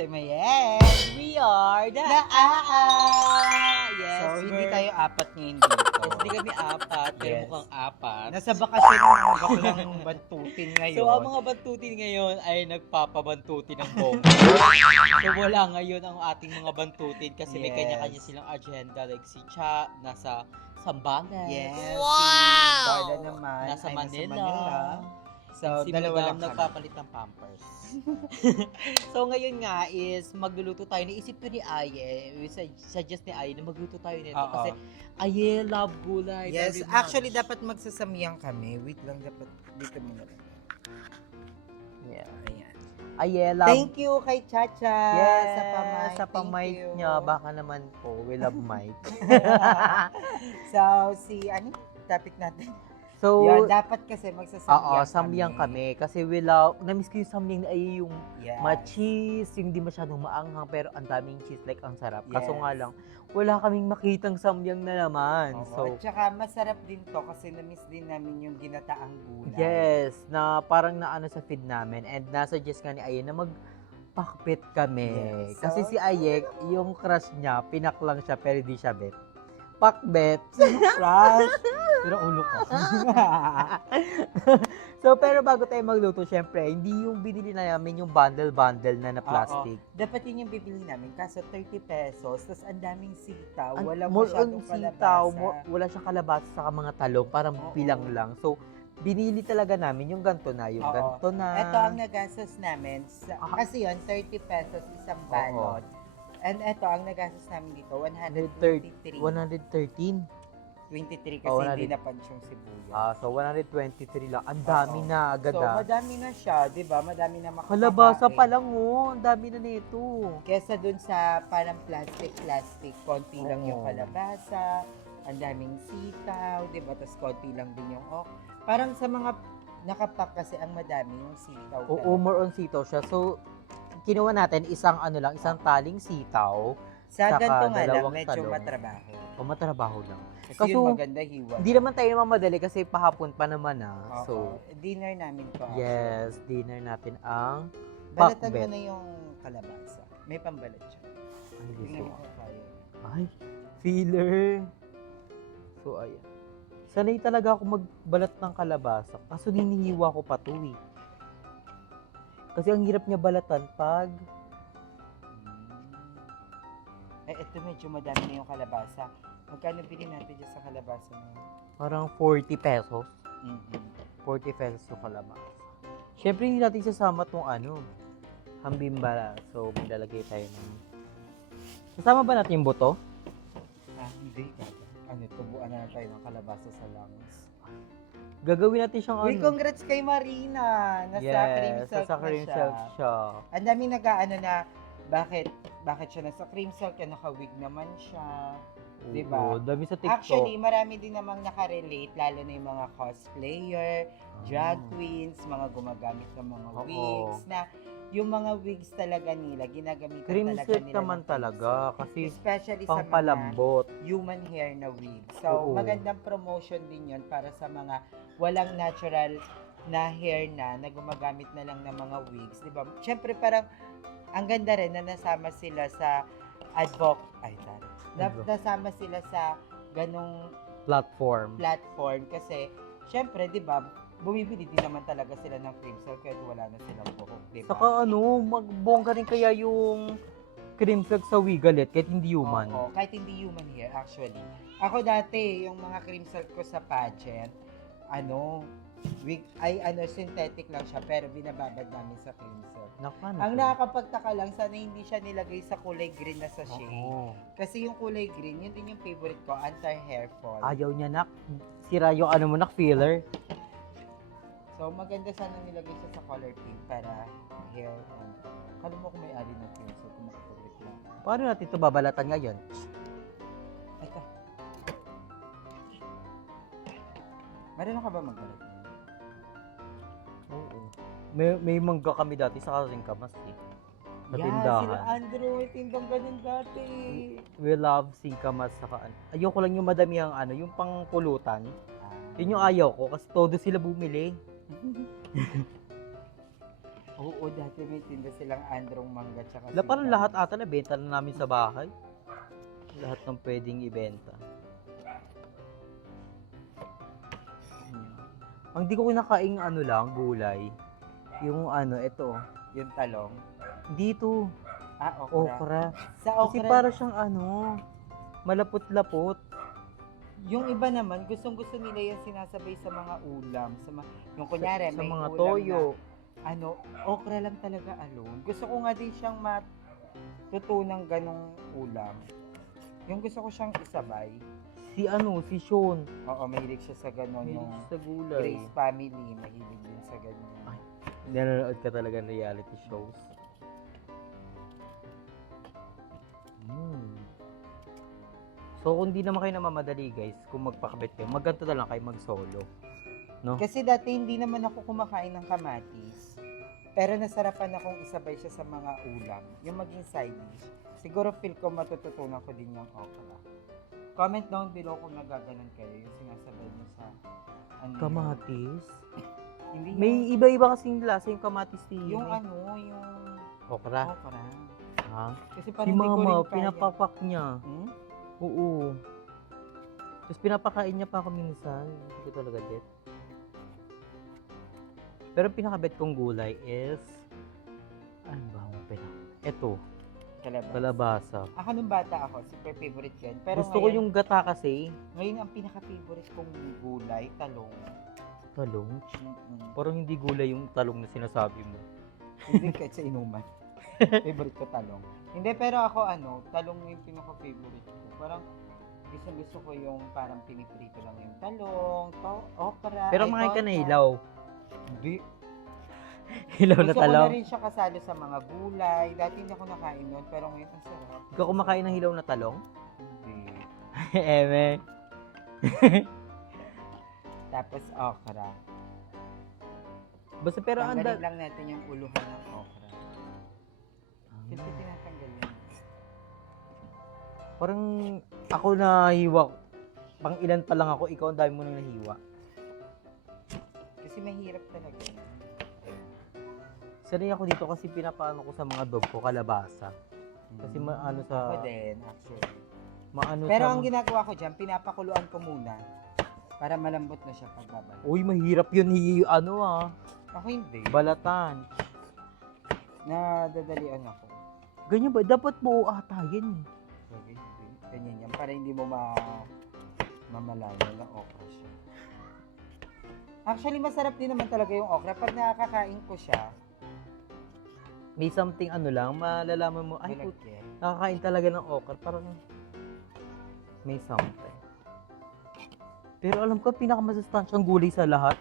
say my yes. We are the Yes, So, hindi we're- tayo apat ngayon dito. Yes, hindi kami apat, pero Yes. mukhang apat. Nasa bakasyon ng baklang bantutin ngayon. So, ang mga bantutin ngayon ay nagpapabantutin ng bongga. So, wala ngayon ang ating mga bantutin kasi may Yes. kanya-kanya silang agenda. Like si Cha, nasa Sambales. Yes, Wow! si Darla naman Nasa ay Manila. So, Si dalawa Madam lang kami. nagpapalit ng Pampers. So, ngayon nga is magluluto tayo. Naisip ko ni Aye, suggest ni Aye na magluto tayo nito. Oo. Kasi Aye love gulay Yes, very much. actually dapat magsasamiyang kami. Wait lang, dapat dito muna lang. Yeah. Ayan. Aye love. Thank you kay Chacha Yes, sa pamic. sa pamic Thank you. niya. Baka naman po, we love Mike. So, ano yung topic natin? So, Yan, dapat kasi magsasamyang samyang kami. Kasi we love, na-miss ko yung samyang na ay yung Yes. ma-cheese, yung di masyadong maanghang, pero ang daming cheese, like ang sarap. Kaso Yes. nga lang, wala kaming makitang samyang na naman. Oo. So, At saka masarap din to kasi na-miss din namin yung ginataang gulay. yes, na parang naano sa feed namin and nasuggest nga ni Aye na magpakpit kami. Yes. Kasi So, si Aye, yung crush niya, pinaklang siya pero di siya bet. Pakbet. Crush. Pero ulo ko. So, pero bago tayo magluto, syempre, hindi yung binili na namin yung bundle-bundle na plastic. Dapat yun yung bibili namin. Kaso 30 pesos. Tapos ang daming sitaw. Ang- Walang more masyadong on sitaw, kalabasa. wala siyang kalabasa sa mga talong, parang Oo. bilang lang. So, binili talaga namin yung ganto na, yung Oo. ganto na. Ito ang nagastos namin. Kasi yun, 30 pesos isang balot. And ito ang nagastos namin dito, 123. 113. 23 kasi Oh, hindi 100. napansyong sibuyas. So 123 lang. Ang dami Oo. na agad So, ah. madami na siya, di ba? Madami na makakakain. Kalabasa pa lang oh. Ang dami na nito. Kesa dun sa parang plastic, konti lang yung Oo. kalabasa, ang daming sitaw, di ba? Tapos konti lang din yung Parang sa mga nakapak kasi ang madami yung sitaw. Oo, talaga. more on sitaw siya. So, kinuha natin isang taling sitaw. Sa saka ganito nga lang, dalawang medyo talong. matrabaho. O matrabaho lang. Kasi Kaso, yung maganda hiwa. Hindi naman tayo mamadali kasi pahapon pa naman Oo. So, Dinner namin to. yes, dinner natin ang Balatan mo pakbet. na yung kalabasa. May pambalat siya. Ay, Tingnan gusto mo ko. kung kaya. Ay, filler. So, ayan. Sanay talaga ako magbalat ng kalabasa. Kaso hinihiwa ko pa to eh. Kasi ang hirap niya balatan pag... Ito medyo madami na yung kalabasa. Magkano bilhin natin dyan sa kalabasa na yun? Parang 40 pesos. Mm-hmm. 40 pesos yung kalabasa. Siyempre, hindi natin sasama tong hambimbala. So, maglalagay tayo ng... Sasama ba natin yung buto? Hindi. Tubuan na lang tayo ng kalabasa sa langis. Gagawin natin siyang Uy, congrats kay Marina! Nasa cream silk nasa na cream siya. silk siya. Ang dami nag-aano na, bakit siya nasa cream silk? Naka-wig naman siya. Diba? Oo, dami sa TikTok. Actually, marami din namang nakarelate, lalo na yung mga cosplayer, drag queens, mga gumagamit ng mga Oo. wigs, na yung mga wigs talaga nila, ginagamitan Cream talaga silk nila naman ng cream talaga silk. kasi Especially sa mga pangpalambot. human hair na wig. So, Oo. magandang promotion din yun para sa mga walang natural na hair na gumagamit na lang ng mga wigs. Diba? Siyempre, parang ang ganda rin na nasama sila sa nasama sila sa ganong Platform. platform kasi, siyempre, di ba, bumibili din naman talaga sila ng cream silk kahit wala na silang buhok, di ba? Saka magbongga rin kaya yung cream silk sa Wigalet kahit hindi human. Oo, kahit hindi human hair, actually. Ako dati, yung mga cream silk ko sa pageant, synthetic lang siya, pero binababad namin sa cream silk. Ang nakakapagtaka lang, sana hindi siya nilagay sa kulay green na sachet. Oo. Kasi yung kulay green, yun din yung favorite ko, anti-hair fall. Ayaw niya nak. Sira yung filler. So, maganda sana nilagay siya sa color pink para hair on. Kala mo kung may ali ng cream silk, kung makapagrit lang. Paano natin ito babalatan ngayon? Ay ka. Marunong ka ba magbalat? Oo. May mangga kami dati sa Singkamas eh. Sa tindahan. sila Andrew, may tindang ganun dati. We love Singkamas saka ayoko lang yung madami ang yung pangpulutan. Yun yung ayaw ko kasi todo sila bumili. Oo, dati may tinda silang androng mangga tsaka Parang sitaw. lahat ata na benta na namin sa bahay. Lahat ng pwedeng ibenta. Ang di ko kinakaing ano lang, gulay. Yung ano, ito. Yung talong. Dito, Okra. okra. Sa Kasi okra, para siyang ano, malapot-lapot. yung iba naman, gustong-gusto nila yung sinasabay sa mga ulam. Yung kunyari, Sa may mga ulam toyo. na, okra lang talaga alone. Gusto ko nga din siyang matutunang ganong ulam. Yung gusto ko siyang isabay. Si Sean. Oo, mahilig siya sa ganon. Mahilig Yung siya sa gulay. Grace family, mahilig din sa ganon. Ay. Nanonood ka talaga ng reality shows. So, kung di naman kayo namamadali, guys, kung magpakabit kayo, magganto na lang kayo mag-solo. No? Kasi dati hindi naman ako kumakain ng kamatis. Pero nasarapan akong isabay siya sa mga ulam. Yung maging side dish. Siguro feel ko matututunan ko din yung okra. Comment down below kung nagaganon kayo. Yung sinasabay mo sa Kamatis? Hindi May iba-iba kasing lasa yung kamatis ni yung yung okra. okra. Ha? Kasi Si parang hindi ko mama, rin kaya. pinapapak niya. Hmm? Oo. Tapos pinapakain niya pa ako minsan. Hindi ko talaga get. Pero pinakabet kong gulay is ano ba ang Ito, Kalabas. kalabasa. Ako nung bata ako, super favorite yan. Pero Gusto ko ngayon, yung gata kasi. ngayon ang pinaka-favorite kong gulay, talong. Talong? Mm-mm. Parang hindi gulay yung talong na sinasabi mo. Hindi kahit sa inuman. Favorite ko talong. Hindi, pero ako talong yung pinaka-favorite ko. Parang gusto ko yung parang piniprito lang yung talong, okra. Pero ay, makain ka toyo. na hilaw. Hindi. Hilaw na Gusto ko talong. na rin siya kasalo sa mga gulay. Dati hindi ako nakain nun, pero ngayon ang sarap. Ikaw kumakain ng hilaw na talong? Hindi. Eme. Tapos okra. Basta pero ang Tanggalin lang natin yung uluhan ng okra. Kasi tinatanggal yan. Parang ako nahiwa. Pang ilan pa lang ako, ikaw ang dami mo nang nahiwa. Kasi mahirap talaga. Sanay ako dito kasi pinapaano ko sa mga dog ko kalabasa. Kasi maano sa Ako din, actually. maano Pero sa ang ginagawa ko dyan, pinapakuluan ko muna para malambot na siya pagbabalik. Uy, mahirap yun Ako hindi. balatan. Nadadalian ako. Ganyan ba? Dapat buo ata yan eh. Sabi, hindi. Ganyan yan. Para hindi mo mamalayan na okra siya. Actually, masarap din naman talaga yung okra. Pag nakakain ko siya, May something lang, malalaman mo, ay, malagyan. nakakain talaga ng okra. Parang may something. Pero alam ko, pinakamasustansyang gulay sa lahat,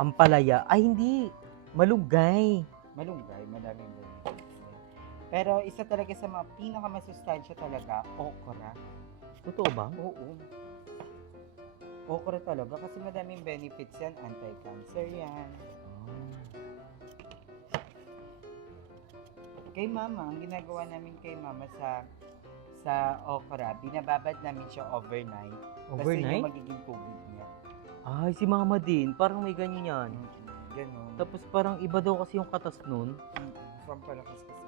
ampalaya. Ay, hindi. Malunggay. Malunggay, madaming benefits. Pero isa talaga sa mga pinakamasustansya talaga, okra. Totoo ba? Oo. Okra talaga kasi madaming benefits yan. Anti-cancer yan. Kay mama, ang ginagawa namin kay mama sa okra, binababad namin siya overnight. Kasi Overnight? yung magiging tubig niya. Ay, si mama din. Parang may ganyan yan. Ganun. Tapos parang iba daw kasi yung katas nun. From palakas kasi.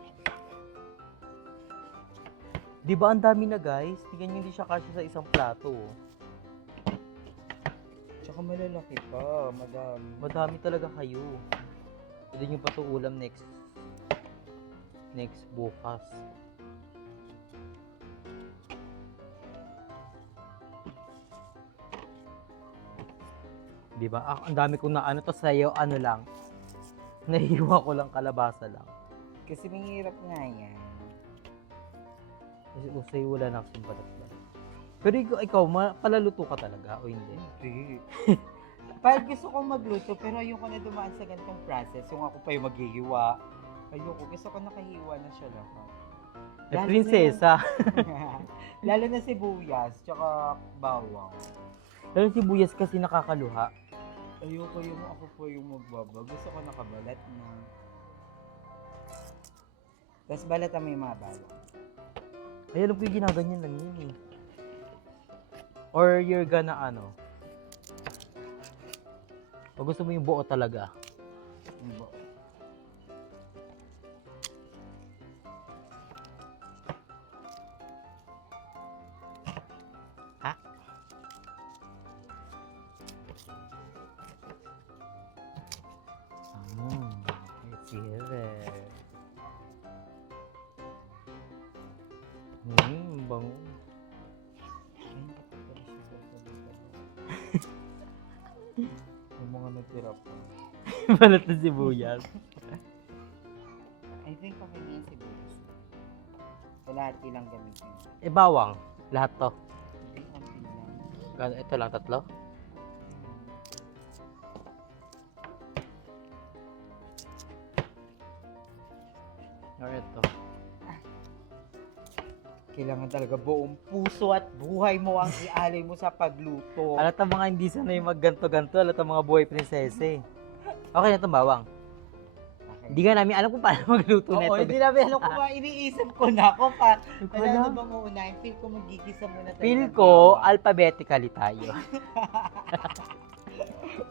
Di ba ang dami na guys? Tingnan nyo, hindi siya kasya sa isang plato. Tsaka malalaki pa, madami. Madami talaga kayo. Pwede nyo pa ito ulam next bukas. Di ba? Ang dami kong naano to sa'yo, lang. Nahiwa ko lang kalabasa lang. Kasi mahirap nga yan. Kasi sa'yo wala na akong balat. Pero ikaw palaluto ka talaga o hindi? Hindi. Pag gusto kong magluto, pero ayoko na dumaan sa ganitong process. Yung ako pa yung maghihiwa. Ayoko. Gusto ko nakahiwa na siya lahat. Eh, prinsesa. Lalo na sibuyas, tsaka bawang. Pero si Buyas kasi nakakaluha. Ayoko yung ako po yung magbaba. Gusto ko nakabalat na. Tapos balatan mo yung mga bawang. Ay, alam ko yung ginaganyan lang yun eh. Or you're gonna o gusto mo yung buo talaga? Yung buo. Let's hear it. Bango. Yung mga natira po. Balat na sibuyas. I think okay na yung sibuyas. Kalahati lang gamitin. Bawang. Lahat to. Hindi, konti lang. Ito lang, tatlo. Or ito. Kailangan talaga buong puso at buhay mo ang ialay mo sa pagluto. Alat ang mga hindi sanay magganto-ganto. Alat ang mga buhay prinsese. Okay na itong bawang. Okay. Hindi nga namin alam kung paano magluto na Oo, ito. hindi namin alam kung iniisip ko na kung pa. Wala. Ano bang uunahin? Feel ko magigisa muna tayo. Feel ng ko, bawang. alphabetically tayo.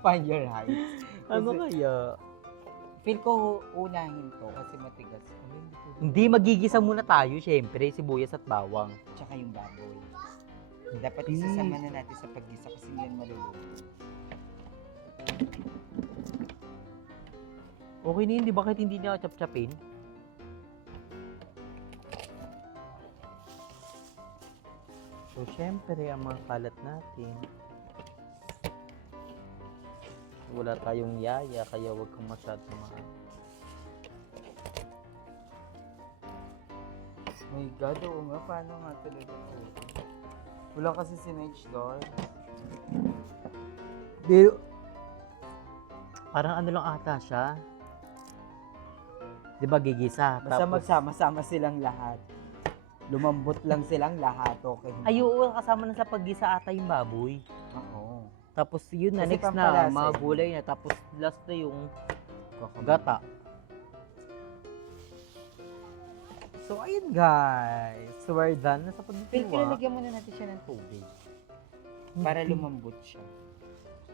Find your heights. Ano kaya? Feel ko unahin to kasi matigas. Hindi, magigisa muna tayo, syempre, sibuyas at bawang. Tsaka yung baboy. Dapat isasama na natin sa paggisa kasi hindi yan maluluto. Okay na yun, di ba? Kahit hindi niya chap-chapin. So, syempre, ang mga kalat natin. Wala tayong yaya, kaya wag kang masyadong mahal. My God, oo nga. Paano nga talaga ito? Wala kasi si Nige doon. Di, parang ano lang ata siya. Di ba gigisa? Basta magsama-sama silang lahat. Lumambot lang silang lahat, okay? Ay, oo, kasama na sa paggisa ata yung baboy. Oo. Tapos yun na, Kasi next na, pampalasa mga yun. gulay na. Tapos last na yung Kakabit. gata. So, ayun guys. So, we're done na sa Pero pagdidiwa. kinalagyan muna natin siya ng tubig. Para lumambot siya.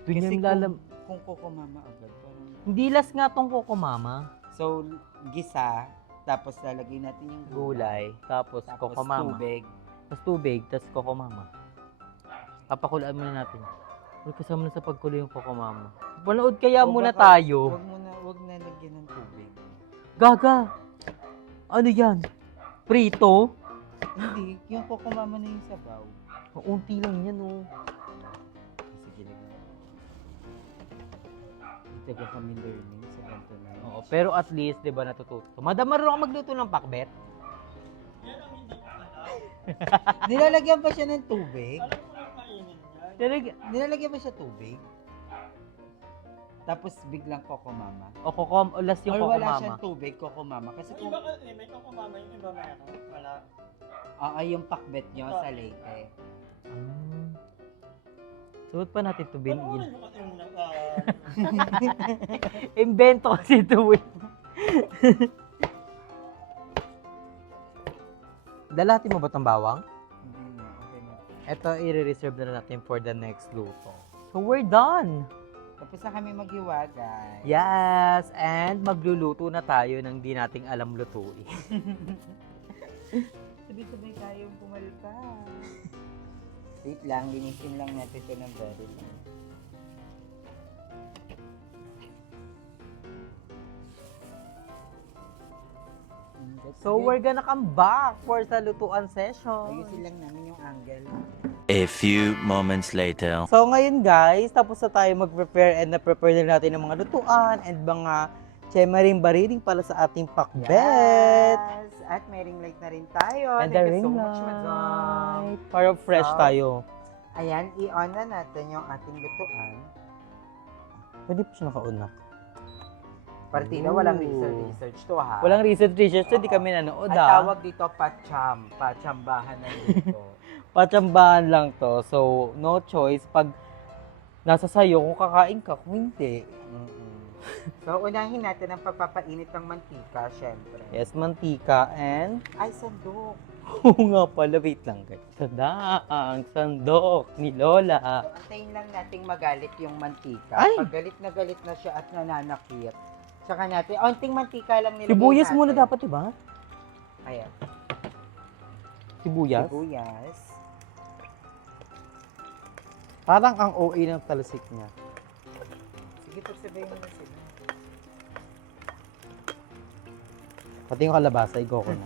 Doon Kasi yung lalam... kung kukumama agad, parang... Hindi last nga tong Coco Mama. So, gisa, tapos lalagay natin yung Gulay. Tapos Coco Mama. tubig. Tapos tubig. Tapos Coco Mama. Papakulaan muna natin. Huwag kasama na sa pagkulo yung Coco Mama. Panood kaya O muna baka tayo. Wag na lagyan ng tubig. Gaga! Ano yan? Prito? Hindi, yung kukumama na yung sabaw. Unti lang yan oh. Sige lang. Dito ka kami learning sa ganito na. Oo, pero at least, di ba, natututo. Madam, marunong ka magluto ng pakbet? Nilalagyan pa siya ng tubig? Talaga. Nilalagyan ba siya tubig? Tapos biglang kukumama. O Coco, o last yung Or Coco wala Mama. siyang tubig, kukumama. Kasi kung... Iba kasi, may kukumama yung iba meron. Wala. yung pakbet nyo sa Leyte. Ah. So, ba't pa natin ito Paano binigyan? mo kasi muna? Invento kasi ito eh. Dalatin mo ba itong bawang? Hindi na, okay na. Ito, i-reserve na natin for the next luto. So, we're done! Tapos na kami maghiwagay. Yes! And magluluto na tayo ng di nating alam lutuin. Sabay-sabay tayong pumalta. Wait lang, linisin lang natin ito ng very long. So, we're gonna come back for sa lutuan session. Ayusin lang namin yung angle. A few moments later. So, ngayon guys, tapos na tayo mag-prepare and na-prepare na natin ng mga lutuan and mga chemaring-bariling para sa ating pakbet. Yes! At may ring light na rin tayo. And the Thank you ring so much, madam. light. Para fresh So, tayo. Ayan, i-on na natin yung ating lutuan. Pwede pa siya nakauna. Partida, Ooh. walang research to ha. Walang research, so di Oo. kami nanood At tawag dito pachambahan na dito. Patsambahan lang to. So, no choice. Pag nasa sayo, kung kakain ka, kung hindi. So, unahin natin ang pagpapainit ng mantika, syempre. Yes, mantika and... Ay, sandok. Oo nga pala, wait lang guys. Ang sandok ni Lola. So, antayin lang nating magalit yung mantika. Ay! Pag galit na siya at nananakit, Tsaka natin, onting mantika lang nilagay Sibuyas natin. muna dapat, diba? Ayan. Sibuyas. Sibuyas. Parang ang OA ng talasik niya. Sige, pagsabayin mo na sila. Pati yung kalabasa, igo ko na.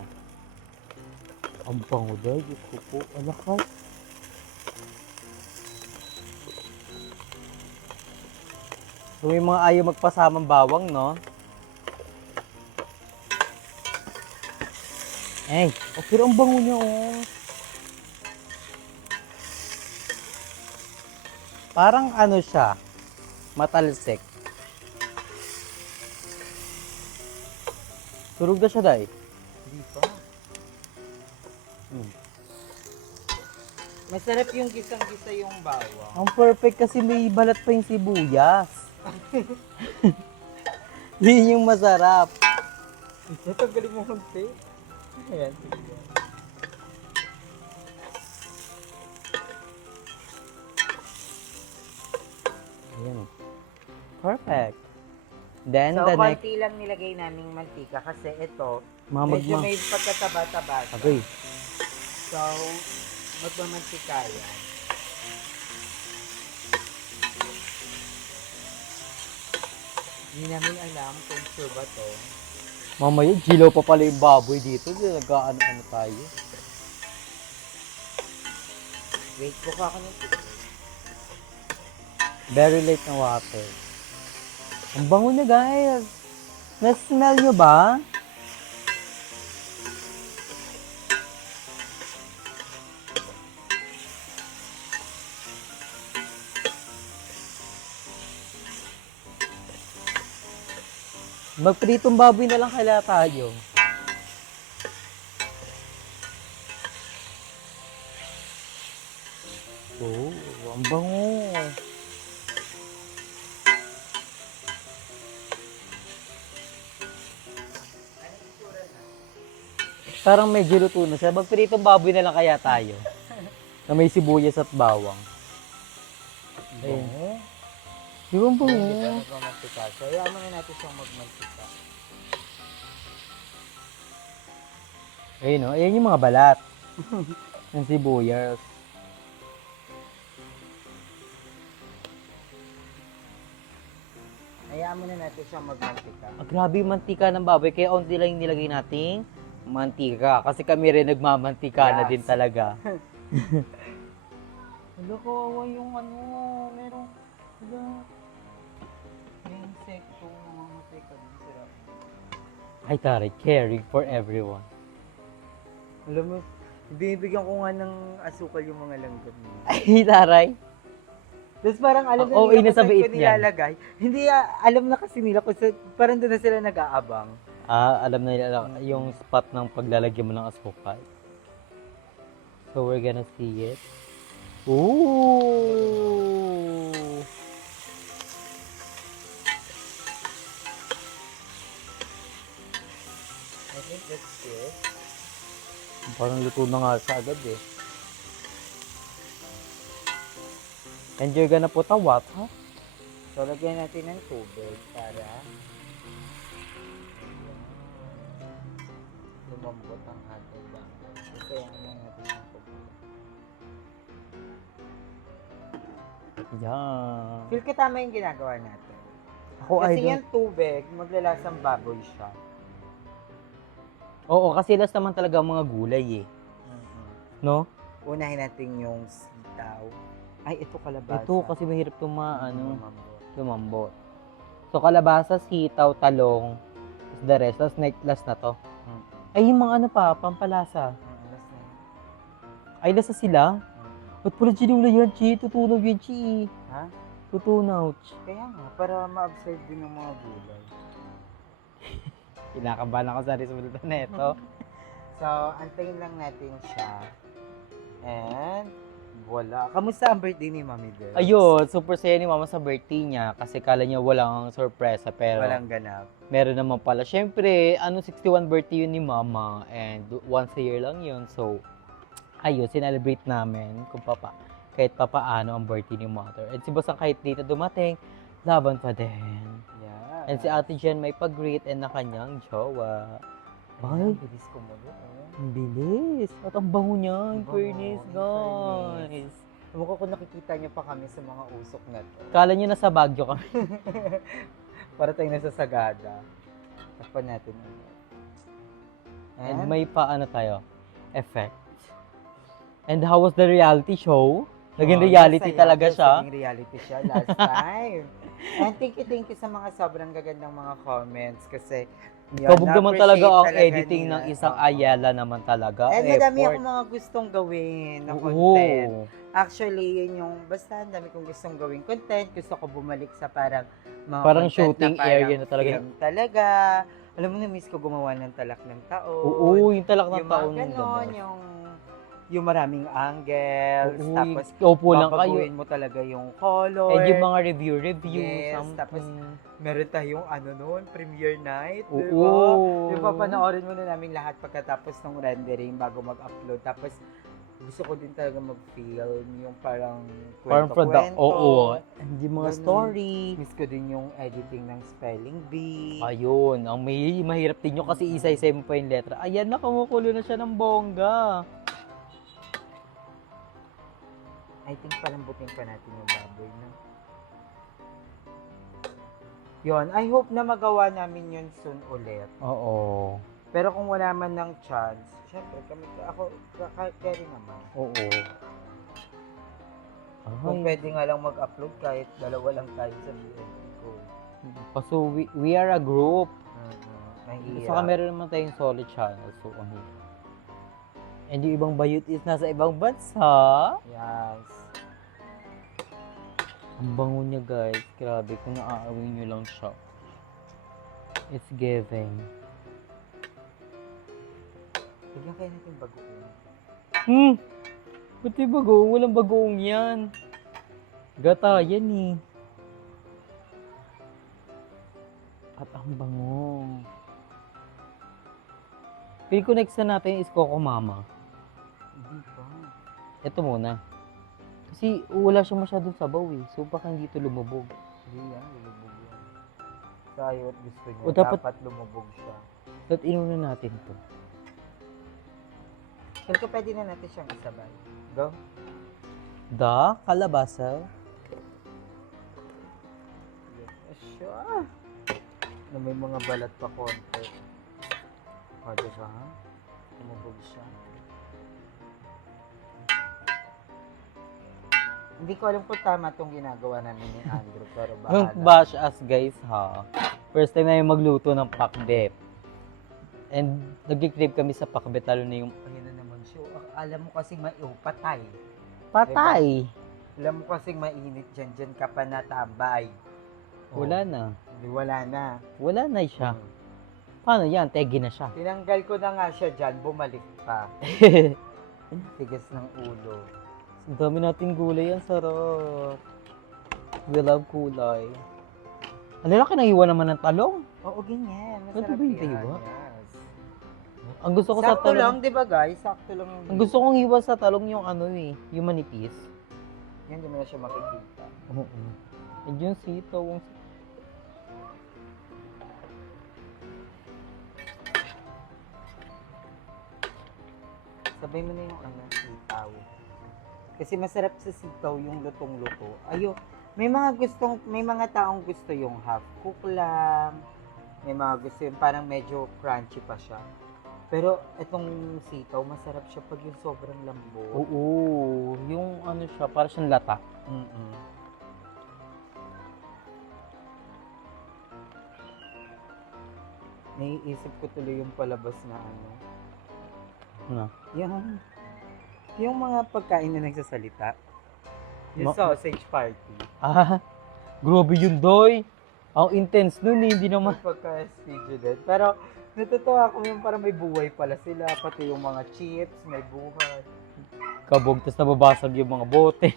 Ang bango daw, Diyos ko po. Alakas. So, may mga ayaw magpasamang bawang, no? Eh, oh, pero ang bango niya, oh. Parang ano siya, matalsik. Turog na siya, day. Hindi pa. Masarap yung gisang-gisa yung bawang. Ang perfect kasi may balat pa yung sibuyas. Yun yung masarap. Natanggalin mo konti. Ayan, sige. Ayan. Perfect. Then, So, the next, konti lang nilagay naming mantika kasi ito, medyo mamagma. may pagkataba-taba. siya. Agay. So, magmamantika yan. Hindi namin alam kung sure ba to. Mamaya, gilaw pa pala yung baboy dito. Nag-ano-ano tayo. Wait, buka ako ng tubig. Very late na water. Ang bango niya, guys. Na-smell nyo ba? Magpritong baboy na lang kaya tayo. Oh, ang bango. Parang medyo luto na siya. Magpritong baboy na lang kaya tayo. Na may sibuyas at bawang. Ayun. Di ba ang Hindi bango? pa magmamantika. So, ayaw muna natin siyang magmantika. Ayun o, ayan yung mga balat. Ng sibuyas. Hayaan muna natin siyang magmantika. Ah, grabe yung mantika ng baboy. Kaya onti lang yung nilagay nating mantika. Kasi kami rin nagmamantika na Yes. din talaga. Hala, kawawa yung ano, merong, hala, may insekto, mamamatay ka din sila. Ay taray, caring for everyone. Alam mo, binibigyan ko nga ng asukal yung mga langgam niya. Ay taray. Tapos parang alam na Oo, nila nasa kung saan bait ko yan. nilalagay. Hindi, alam na kasi nila kung parang doon na sila nag-aabang. Ah, alam na nila yung spot ng paglalagyan mo ng asukal. So we're gonna see it. Ooh! I think that's it. Parang luto na nga siya agad eh. And you're gonna put a what, huh? So, lagyan natin ng tubig para lumambot ang ating bangko. Kasi lang natin yung tubig. Yan. Feel ko tama yung ginagawa natin. Ako Kasi ay yung tubig, maglalasang baboy siya. Oo, kasi last naman talaga ang mga gulay eh. No? Unahin natin yung sitaw. Ay, ito kalabasa. Ito kasi mahirap itong Lumambot. lumambot. So kalabasa, sitaw, talong, is the rest. Tapos last na to. Mm. Ay, yung mga ano pa, pampalasa. Alas na yun. Ay, lasa sila. Ba't pala ginula yan, Chi? Tutunaw yan, Chi. Ha? Tutunaw, Chi. Kaya nga, para ma-observe din ng mga gulay. Kinakabahan ako sa resulta na ito. So, antayin lang natin siya. And, wala. Kamusta ang birthday ni Mami Girl? Ayun, super saya ni Mama sa birthday niya kasi kala niya walang sorpresa pero Walang ganap. meron naman pala. Siyempre, 61 birthday yun ni Mama and once a year lang yun. So, ayun, sinelebrate namin kung kahit papaano ang birthday ni Mother. And si Basang kahit dito dumating, laban pa din. Yeah. And si Ate Jen may pag-greet and na kanyang jowa. Ay, Ay, bilis ko mo doon. ang bilis. At ang bango niya, in Ang bango, fairness, in guys. Alam ko kung nakikita niyo pa kami sa mga usok na to. Kala niyo nasa Baguio kami. Para tayong nasa Sagada. Takpan natin. And may paano tayo? Effect. And how was the reality show? Naging reality masaya. talaga siya. Naging reality siya last time. And thank you sa mga sobrang gagandang mga comments kasi yun, Kabog naman talaga ang na-appreciate editing nila. ng isang Oo. Ayala naman talaga. And madami Effort. akong mga gustong gawin na Oo. content. Actually, yun yung, basta ang dami kong gustong gawin content. Gusto ko bumalik sa parang mga Parang content shooting parang area na talaga. film talaga. Alam mo, na-miss ko gumawa ng talak ng taon. Oo, yung talak ng yung taon. mga ganon, yung maraming angles. Oo, Tapos, upo lang kayo. babaguhin mo talaga yung color. And yung mga review, Yes, something. tapos meron tayong premiere night, Oo. diba? Yung papanoorin mo na namin lahat pagkatapos ng rendering bago mag-upload. Tapos, gusto ko din talaga mag-film yung parang Parang kwento-kwento. Oo. And yung mga Ganun. story. Miss ko din yung editing ng spelling bee. Ayun, ang mahirap din nyo kasi isa-isa mo pa yung letra. Ayan na, kumukulo na siya ng bongga. I think palambutin pa natin yung baboy na. Yun, I hope na magawa namin yun soon ulit. Oo. Pero kung wala man ng chance, syempre ako carry naman. Oo. Kung Ay, pwede nga lang mag-upload kahit dalawa lang tayo sa BNP ko. kaso we are a group. Mahirap. Saka meron naman tayong solid channel. So, and yung ibang bayot is nasa ibang bansa. Yes. Ang bango niya, guys. Grabe, kung naaawin nyo lang siya. It's giving. Bigyan kayo natin bagoong. Pati bagoong. Walang bagoong yan. Gata yan eh. At ang bango. Feel ko next na natin is Coco Mama. Hindi pa. Ito muna. Kasi wala siya masyadong sabaw eh. So baka hindi ito lumubog. Hindi yan, lumubog yan. Tayo at gusto niya, O, dapat- lumubog siya. At inuna natin to. Pero ko pwede na natin siyang isabay. Go. Da, kalabasa. Yes, sure. Na may mga balat pa konti. O, diba? Lumubog siya. Hindi ko alam kung tama itong ginagawa namin ni Andrew, pero Don't bahala. bash us guys ha. First time na yung magluto ng pakbet. And nag-crave kami sa pakbet lalo na yung Ayun na naman siya. Alam mo kasing patay. patay. Alam mo kasing mainit dyan ka pa natambay. Wala na. Hindi, wala na. Wala na siya. Hmm. Paano yan? Tegi na siya. Tinanggal ko na nga siya dyan, bumalik pa. Tigas ng ulo. Ang dami nating gulay. Ang sarap. We love kulay. Ang lalaki na iwan naman ng talong. Oo, ganyan. Pwede Masarap ba yung yan. iwa? Yes. Ang gusto ko sa Sakto lang, talong. di ba guys? Sakto lang yung Ang gusto kong iwan sa talong yung ano eh. Yung manipis. yan, di mo na siya makikita. Oo. And yung sitaw. Sabay mo na yung sitaw. Kasi masarap sa sitaw yung lutong-luto. Ayo, may mga taong gusto yung half cook lang. May mga gusto yung parang medyo crunchy pa siya. Pero itong sitaw, masarap siya pag yung sobrang lambot. Oo. Yung ano siya, para siyang lata. Mm-mm. Naiisip ko tuloy yung palabas na ano. Ano? Yung mga pagkain na nagsasalita. Yung sausage party. Ah, grabe yun, Doy. Ang intense nun eh, hindi naman. Pagka-speech din. Pero natutuwa ako yung parang may buhay pala sila. Pati yung mga chips, may buhay. Kabog, tas nababasag yung mga bote.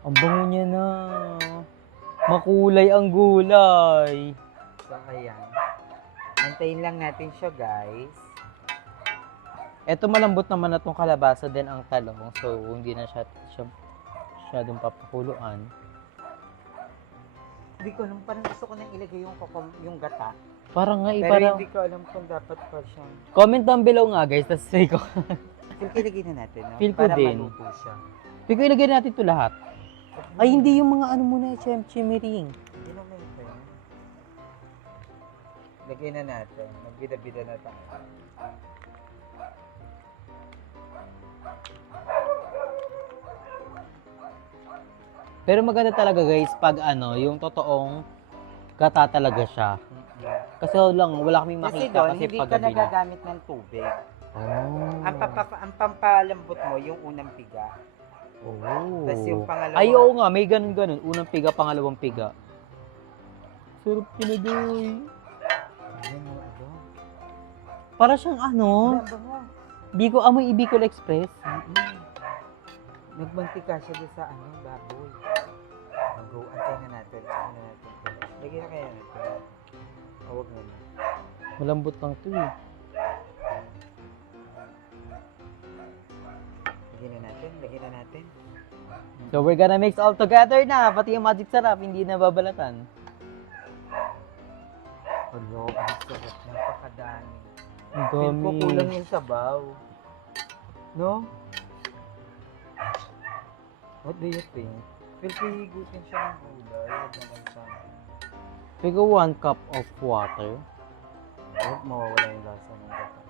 Ang bango niya na. Makulay ang gulay. So, ayan. Antayin lang natin siya, guys. Eto malambot naman na tong kalabasa din ang talong. So, hindi na siya masyadong papakuluan. Hindi ko alam, parang gusto ko nang ilagay yung gata. Parang nga, Pero parang... hindi ko alam kung dapat pa siyang... Comment down below nga guys, tapos say ko. Feel ko ilagay na natin, no? Feel ko para din. maluto siya. Bigay ilagay natin ito lahat. Ay, hindi yung mga ano muna, chimiring. Hindi naman ito. Lagay na natin. Magbida-bida na tayo. Pero maganda talaga guys, pag ano, yung totoong gata talaga siya. Kasi wala kaming Kasi makita doon, kasi hindi pag ka gabi na. nagagamit ng tubig. Oh. Ang pampalambot mo, yung unang piga. Oh. Tapos yung pangalawa. Ay, oo nga, may ganun-ganun. Unang piga, pangalawang piga. Sarap kinadoy. Ano mo, ano? Para siyang ano, Ano mo? amoy Bicol Express. Nagmantika siya doon sa ano, baboy. Go, antay na natin. Ano na natin. Lagyan na kaya natin. Huwag na na. Malambot lang to eh. Lagyan na natin. So we're gonna mix all together na. Pati yung magic sarap, hindi na babalatan. Hello, ang sarap. Napakadami. Ang Feel ko dami. kulang yung sabaw. No? What do you think? Feel ko higutin siya ng gulay. Huwag naman siya. Pigo 1 cup of water. Huwag mawawala yung lasa ng gata.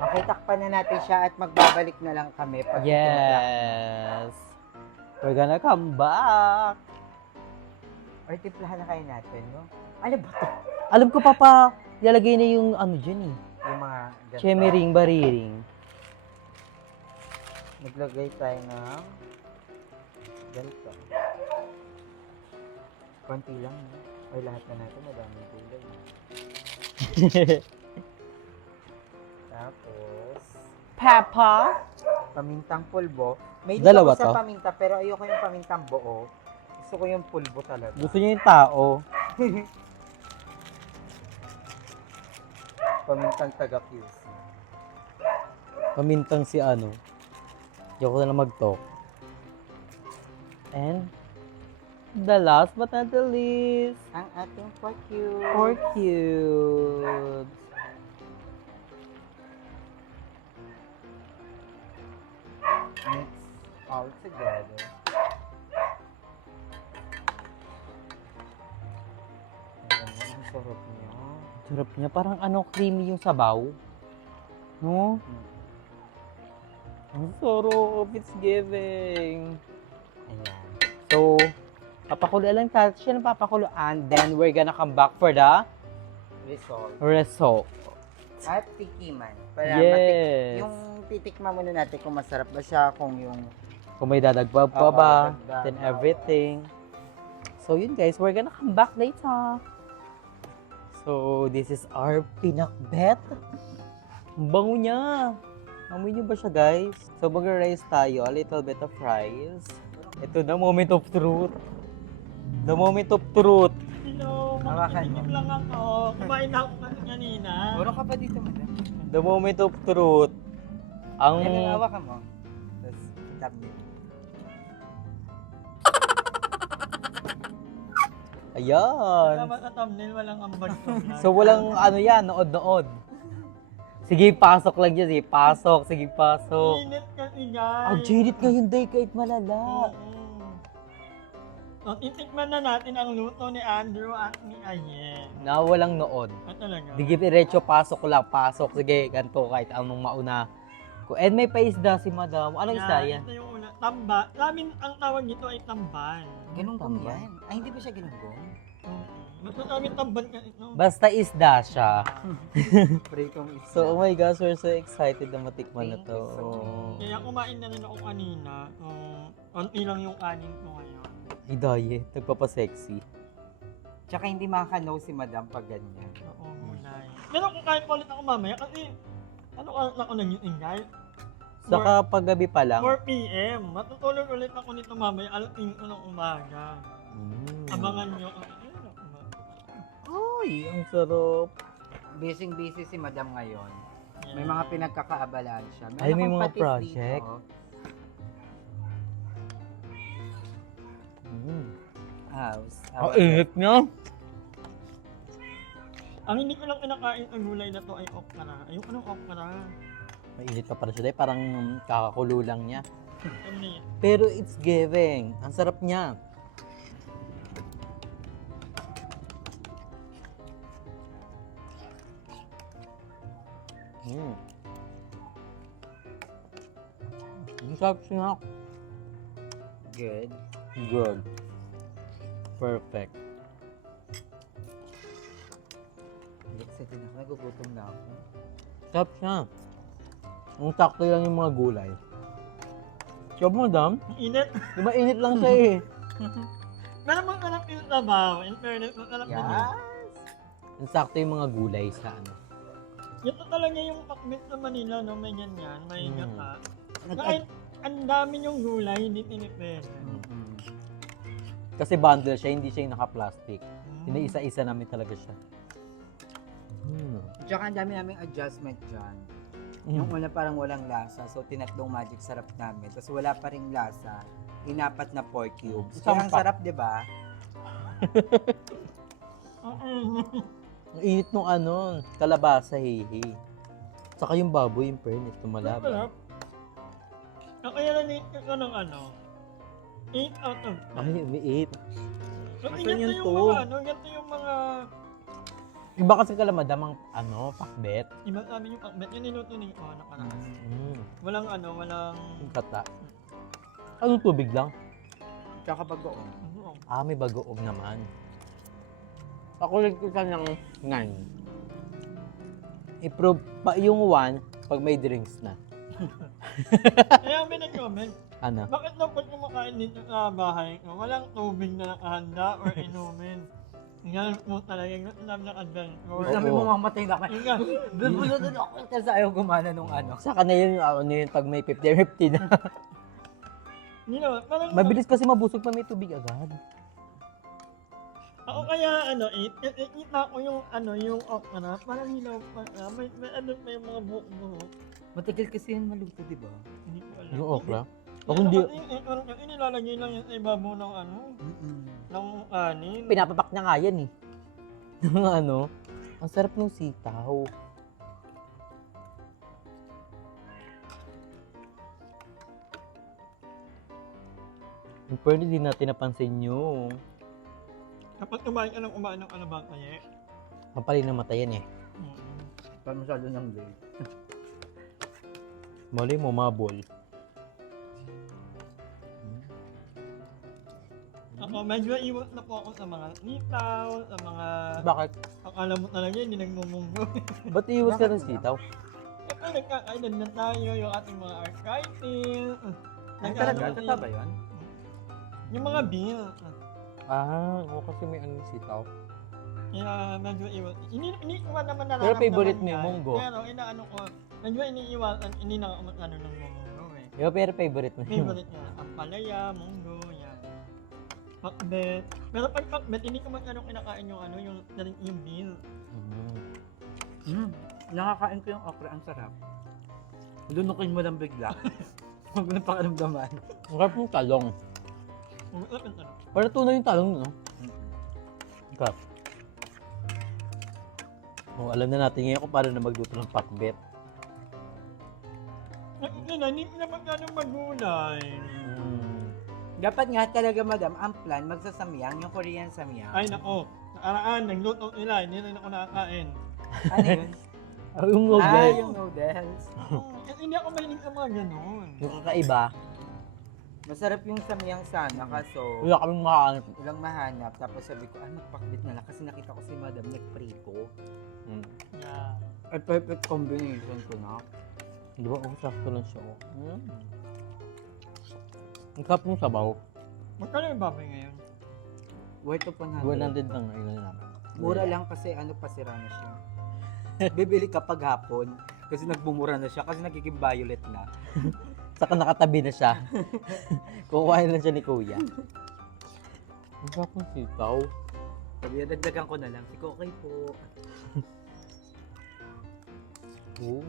Okay, takpan na natin siya at magbabalik na lang kami pag Yes. We're gonna come back. or timplahan na kayo natin, no? Ano ba ito? Alam ko papa, lalagay na yung ano dyan eh. Yung mga gata. Chemiring, bariring. Naglagay tayo ng ganito. Konti lang, no? Ay, lahat na natin, madaming gulay. Tapos, Papa? pamintang pulbo. May Dalawa ako sa to? paminta, pero ayoko yung pamintang buo. Gusto ko yung pulbo talaga. Gusto niya yung tao. Pamintang taga-QC. Pamintang si ano. Ayoko na lang mag-talk. And, the last but not the least, Ang ating pork cube. pork cubes. Mix all together. Ayan, ang sarap niya. Sarap niya. Parang ano, creamy yung sabaw. No? Ang sarap. It's giving. Ayan. So, papakulo lang tayo. Siya ng papakulo. And then, we're gonna come back for the Result. result. At tikiman. Para Yes. yung titikman muna natin kung masarap ba siya, kung yung Kung may dadagpag pa Oo, ba, dadagdag. then everything. So yun guys, we're gonna come back later. So this is our pinakbet. Ang bango niya. Amoy niyo ba siya guys? So mag-rice tayo, a little bit of rice. Ito na, moment of truth. The moment of truth. Hello, Hawakan mo. makikitip lang ako. Kumain na ako kanina. Puro ka pa dito, madam. The moment of truth. Ang... Yan, hawakan mo. Tapos, tap din. Ayan. Tama sa thumbnail, walang ambag thumbnail. So walang ano yan, nood-nood. Sige, pasok lang dyan. Sige, pasok. Sige, pasok. Init kasi guys. Ang ginit ngayon day kahit malala. So, titikman na natin ang luto ni Andrew at ni Ayen. Na walang nood. Talaga? Sige, diretso pasok lang, pasok. Sige, ganito kahit anong mauna. And may paisda si madam. Anong isda yan? Ito yung una. Tamba. Namin ang tawag nito ay tamban. Ganunggong Tama. yan. Ay, hindi ba siya ganunggong? Mas namin tamban ka ito. Basta isda siya. Pritong isa. So, oh my gosh, we're so excited na matikman na Thank to. you so much. Kaya kumain na rin ako kanina. Konti lang yung kanin ko ngayon. Ay, diet. Nagpapasexy. Tsaka hindi makaka-know si madam pag ganyan. Oo, gulay. Pero kung kahit ulit ako mamaya kasi ano ako nang yun guys? Saka paggabi pa lang. 4 p.m. Matutulog ulit ako nito mamaya alas 5 ng umaga. Abangan nyo. Ay, ang sarap. Busy si madam ngayon. May mga pinagkakaabalaan siya. Ay, may akong mga patis project? dito. House. Ang init niya. Ang hindi ko lang kinakain ang gulay na to ay okra. Ayoko ng okra. Mainit pa pala siya, parang kakakulo lang niya. Ano na yan? Pero it's giving. Ang sarap niya. Ang sarap siya. Good. Good. Perfect. Excited ako. Nagugutom na ako. Sarap siya. Ang sakto lang yung mga gulay. Sarap mo, Dam? Ang init. Di ba init lang siya eh. Pero masarap yung sabaw. In fairness, masarap din yun. Yes! Ang sakto yung mga gulay sa ano. Ito talaga yung pakbit sa Manila, no? May ganyan, may Mm. gata. Kahit ang dami yung gulay, hindi tinipid. Mm-mm. Kasi bundle siya, hindi siya yung naka-plastic. Mm. Hindi isa-isa namin talaga siya. Tsaka ang dami naming adjustment dyan. Yung una parang walang lasa, so tinatlong magic sarap namin. Tapos wala pa ring lasa, inapat na pork cubes. Kaya ang Sampak. sarap, di ba? Ang init nung ano, kalabasa, hehe. Saka yung baboy, yung fairness, tumalaba. Masarap. Kaya na-nate ko ng ano, 8 out of 10. Ay, may 8. So, Asan ganito yan yung to? mga ano, ganito yung mga, Iba kasi kalamadamang ano, pakbet. iba sabi yung pakbet, yung niluto ni Iko, nakaraan. Walang ano, walang, Yung kata. Ano, tubig lang? Tsaka bagoong. ano, Ah, may bagoong naman. Pakulit ko siya ng 9. I-prove pa yung 1 pag may drinks na. kaya may nag-comment, Ano? bakit daw pag kumakain dito sa bahay ko, walang tubig na nakahanda or inumin? Yan po talaga yung sabi ng adventure. Gusto namin Oo. mamamatay na kayo. Yun nga, Doon ako kasi ayaw gumana nung ano. Saka na yun, ano yun, pag may 50-50 na. you know, parang, Mabilis kasi mabusog pa may tubig agad. ako kaya ano, kita ko yung ano, yung okra, parang hilaw pa, may ano pa yung mga buhok-buhok. Matagal kasi yan maluto, di ba? Hindi ko alam. Yung okra. Hindi, O kung di, yung inilalagay lang yan sa ibabaw ng ano, ng kanin. pinapapak niya nga yan eh. Ng ano, ang sarap ng sitaw. Yung pwede din natin napansin yung Kapag kumain ka ng kalabasa eh. mapalin na mata yan eh. Parang masyado ng late. Mali mo, mabol. Ako, medyo iwas na po ako sa mga nitaw, sa mga, Bakit? akala mo talaga hindi nagmumunggo. Ba't iwas ka ng sitaw? Siyempre nagkakainan na tayo, yung ating mga arthritis. Ay, talaga? Totoo ba yun? Yung mga beer. Ah, oo kasi may ano yung sitaw. Kaya medyo iwas. Iniiwan naman na Pero favorite mo yung munggo. Pero inaano ko, medyo iniiwasan, hindi na ako ano ng munggo eh. Yung pero favorite mo yun. Favorite niya, ang palaya, munggo, yan. Pakbet. Pero pag pakbet, hindi ko masyadong kinakain yung ano, yung beer. Nakakain ko yung okra, ang sarap. Lunukin mo lang bigla. Huwag mo na pakaramdaman. Ang sarap yung talong. Masarap yung sarap. Para tunay yung talong, no? Ang sarap. Oh, alam na natin ngayon kung paano na magluto ng pakbet. Hindi ko naman gano'ng magulay. Dapat nga talaga, madam, ang plan, magsasamyang, yung Korean samyang. Ay nako, nakaraan, nagluto nila, hindi rin ako nakakain. Ano yun? Yung noodles. Yung noodles. Kasi hindi ako mahilig sa mga gano'n. Yung kakaiba. Masarap yung samyang sana, kaso Wala kaming makakanap. walang mahanap. Tapos sabi ko, magpakbit na lang kasi nakita ko si madam nagprito. Yeah. Ay, perfect combination ko na. Di ba? Oh, sakto lang siya. Oh. Ang sarap ng sabaw. Magkano yung baboy ngayon? Worth of 100. 100 lang ayun na naman. Mura lang kasi ano pa sira na siya. Bibili ka pag hapon kasi nagbumura na siya kasi nagiging violet na. Saka nakatabi na siya. Kukuhain lang siya ni Kuya. Ang sarap ng sitaw. Sabi niya, dagdagan ko na lang. Sige, okay po. Oh,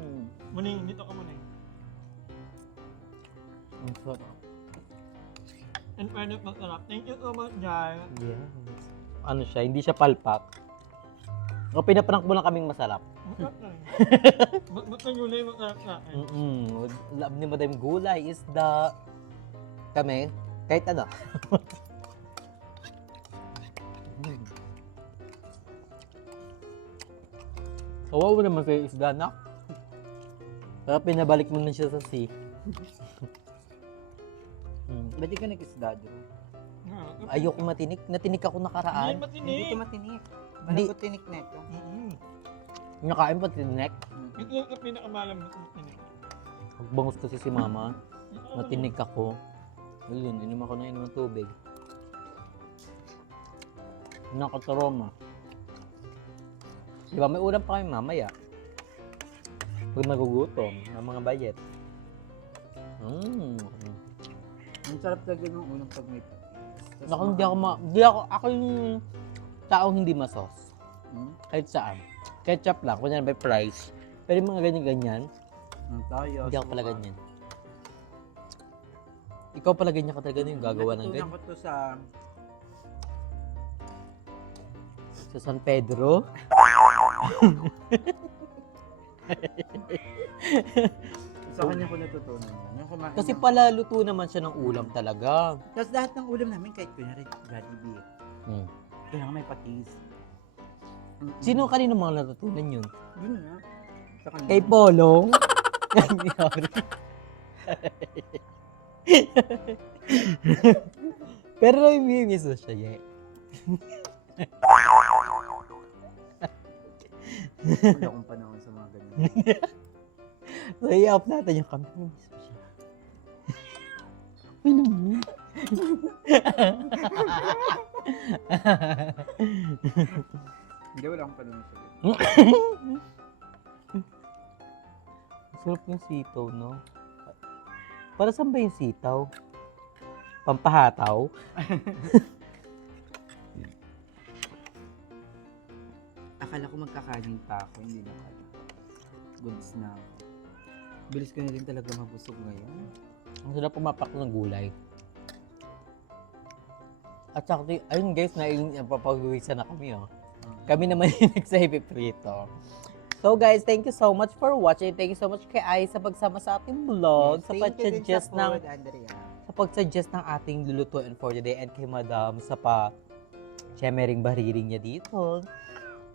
Muning, dito ka muning. ang sarap. and pwede masarap. Thank you so much, Jar. Yes. Ano siya, hindi siya palpak. O pinaprank mo lang kaming masarap. Masarap na yun. Ba't na gulay masarap sa akin? Love ni Madam Gulay, isda. Kami, kahit ano. Kawawa mo naman sa isda, nak. Kaya pinabalik mo na siya sa sea. Ba't di ka nag-isda, Drew? Ayoko matinik. Natinik ako Hindi nakaraan. Hindi matinik. ito matinik. Hindi. Malambot tinik na ito. Nakain pa tinik. Ito yung pinakamalambot na tinik. Pagbangus kasi si mama. Natinig ako. Ayun, inom ako ng tubig. Nakataroma. Di ba, may ulam pa kami mamaya. Pag nagugutom, ng mga bayet. Ang sarap talaga ng ulam pag may patis. Tas Ako, ako yung taong hindi masos. Kahit saan. Ketchup lang, kunyari may fries. Pero yung mga ganyan-ganyan, Tayo. hindi ako pala ganyan. Ikaw pala ganyan ka talaga yung gagawa ng ganyan. Natutunan ko to sa Sa San Pedro. sa kanya ko natutunan yan. Yung kumain Kasi ng- pala luto naman siya ng ulam talaga. Tapos lahat ng ulam namin, kahit kunyari, Jollibee. Hmm. Kailangan may patis. Sino kanino mga natutunan yun? Yun na. Sa kanya. Kay Polong? Pero namimiss mo siya, yeah. Wala akong panahon sa mga ganyan. So, i-off natin yung camera. Namimiss mo siya. Ay, naman. Hindi, wala akong panahon sa ganyan. Sarap yung sitaw, no? Para saan ba yung sitaw? Pampahataw? Akala ko magkakanin pa ako, hindi na pala. Goods na ako. Bilis ko na rin talaga mabusog ngayon. Ang sarap pumapak ng gulay. At saka, ayun guys, napapag-uwisan na kami, oh. Kami naman yung nagsa-ipiprito. So guys, thank you so much for watching. Thank you so much kay Ai sa pagsama sa ating vlog, sa pag-suggest ng ng ating lulutuin for the day, and kay Madam sa sharing bariring niya dito,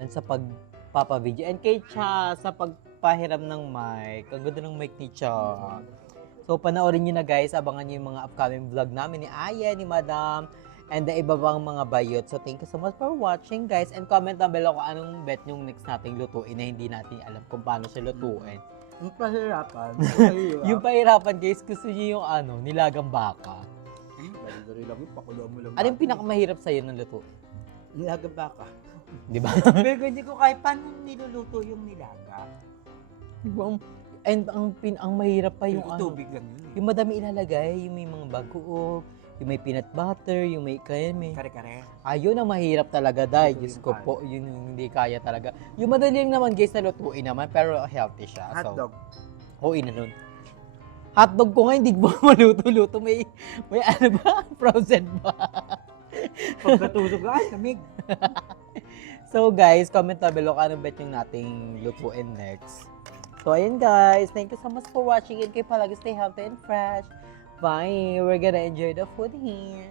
and sa pagpapa-video, and kay Cha sa pagpahiram ng mic. Ang ganda ng mic ni Cha. So panoorin niyo na guys, abangan niyo yung mga upcoming vlog namin ni Aya, ni Madam, and the iba pang mga bayot. So thank you so much for watching guys, and comment down below kung anong bet yung next nating lutuin na hindi natin alam kung paano siya lutuin. Yung pahirapan. Yung pahirapan guys, gusto niyo yung nilagang baka. Dari lang yung pakulo mo lang. Ano yung pinakamahirap sa'yo ng lutuin? Nilaga baka. Di ba? Pero hindi ko kahit paano niluluto yung nilaga. And ang mahirap pa yung Tubig lang yun. yung madami ilalagay, yung may mga bagoong, yung may peanut butter, yung may Kare-kare. ayun ang mahirap talaga dahil Ito Diyos yung ko kaya. po, yun yung hindi kaya talaga. Yung madali lang naman guys na lutuin naman, pero healthy siya. Hotdog. Oo, ina nun. Hotdog ko nga, hindi ko maluto-luto. May ano ba? Frozen ba? Pagkatulog ay, lamig. So guys, comment down below kung anong bet yung nating lutuin next. So ayun guys, thank you so much for watching, and kayo palagi stay healthy and fresh. Bye! We're gonna enjoy the food here.